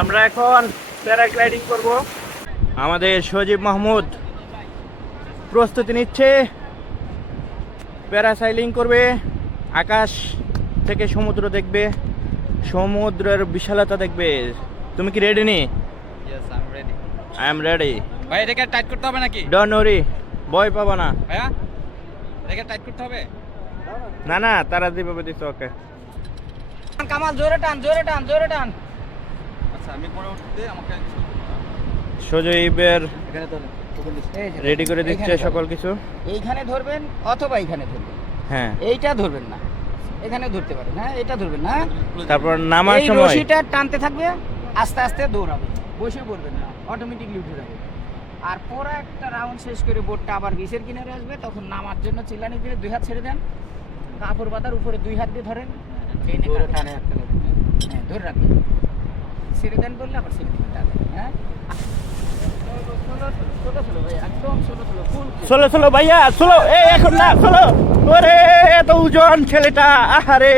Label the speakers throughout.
Speaker 1: আমরা এখন প্যারাগ্লাইডিং করব। আমাদের সজীব মাহমুদ প্রস্তুতি নিচ্ছে। প্যারাসাইলিং করবে। আকাশ থেকে সমুদ্র দেখবে। সমুদ্রের বিশালতা দেখবে। তুমি কি রেডি নি?
Speaker 2: I am ready
Speaker 1: I am ready
Speaker 2: ভাই এটাকে টাইট করতে হবে নাকি?
Speaker 1: ডন ওরি ভয় পাবা না।
Speaker 2: ভাইয়া এটাকে টাইট করতে হবে?
Speaker 1: না না তারা যেভাবে দিচ্ছে ওকে।
Speaker 3: কামাল জোরে টান জোরে টান জোরে টান।
Speaker 2: আচ্ছা আমি পরে আমাকে
Speaker 1: সজীবের
Speaker 2: এখানে তো
Speaker 3: এই যে,
Speaker 1: রেডি করে দিচ্ছে সকল কিছু?
Speaker 3: এইখানে ধরবেন অথবা এইখানে ধরবেন।
Speaker 1: হ্যাঁ।
Speaker 3: এইটা ধরবেন না। এখানে ধরতে পারেন হ্যাঁ এটা ধরবেন না।
Speaker 1: তারপর নামার
Speaker 3: এই রশিটা টানতে থাকবে আস্তে আস্তে দৌড়াবে বসে পড়বেন না অটোমেটিকলি উঠে যাবে। আর পরে একটা রাউন্ড শেষ করে বোটটা আবার বিচের কিনারে আসবে তখন নামার জন্য চিল্লানি দিয়ে দুই হাত ছেড়ে দেন কাপড় বাঁধার উপরে দুই হাত দিয়ে ধরেন টেনে
Speaker 2: টানে একটা
Speaker 3: হ্যাঁ ধরে রাখবেন। ছেড়ে দেন বললে আবার ছেড়ে দিবেন হ্যাঁ? ষোলো ষোলো ষোলো ষোলো ষোলো
Speaker 1: চলো চলো ভাইয়া চলো এ এখন না চলো ওরে এত ওজন ছেলেটা আহারে।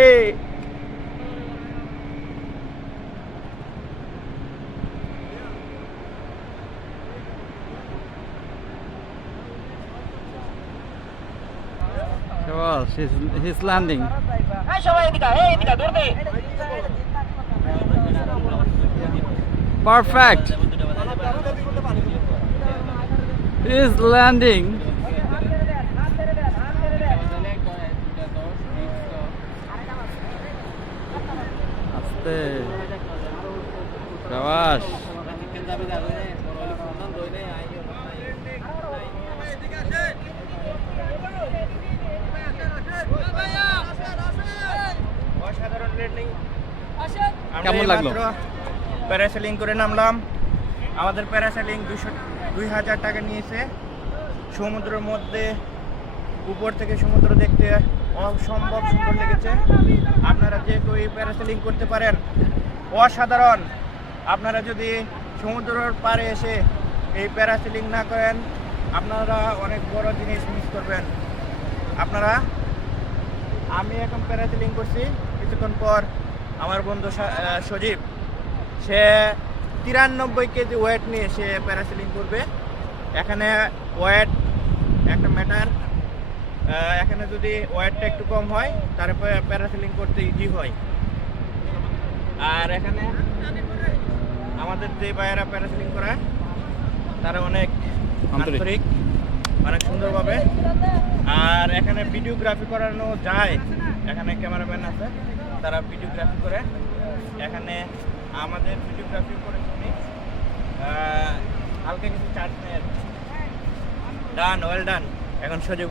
Speaker 2: Well, he's, he's landing.
Speaker 3: এই সবাই এদিকে আয়, এই এদিকে আয়, ধরবে
Speaker 2: Perfect. He's landing. আস্তে সাবাস কেমন লাগল?
Speaker 1: প্যারাসেলিং করে নামলাম। আমাদের প্যারাসেলিং দুশো দুই হাজার টাকা নিয়েছে। সমুদ্রের মধ্যে, উপর থেকে সমুদ্র দেখতে অসম্ভব সুন্দর লেগেছে। আপনারা যে কেউ এই প্যারাসেলিং করতে পারেন, অসাধারণ। আপনারা যদি সমুদ্রের পাড়ে এসে এই প্যারাসেলিং না করেন, আপনারা অনেক বড় জিনিস মিস করবেন। আপনারা, আমি এখন প্যারাসেলিং করছি। কিছুক্ষণ পর আমার বন্ধু সজীব সে তিরানব্বই কেজি ওয়েট নিয়ে সে প্যারাসিলিং করবে। এখানে ওয়েট একটা ম্যাটার এখানে যদি ওয়েটটা একটু কম হয় তারপরে প্যারাসিলিং করতে ইজি হয়। আর এখানে আমাদের যে ভাইয়েরা প্যারাসিলিং করায় তারা অনেক আন্তরিক। অনেক সুন্দরভাবে। আর এখানে ভিডিওগ্রাফি করানো যায়। এখানে ক্যামেরাম্যান আছে তারা ভিডিওগ্রাফি করে। এখানে আমাদের ভিডিওগ্রাফি করে শুনি হালকা কিছু চার্জ নেয় ডান ওয়েল ডান এখন সুযোগ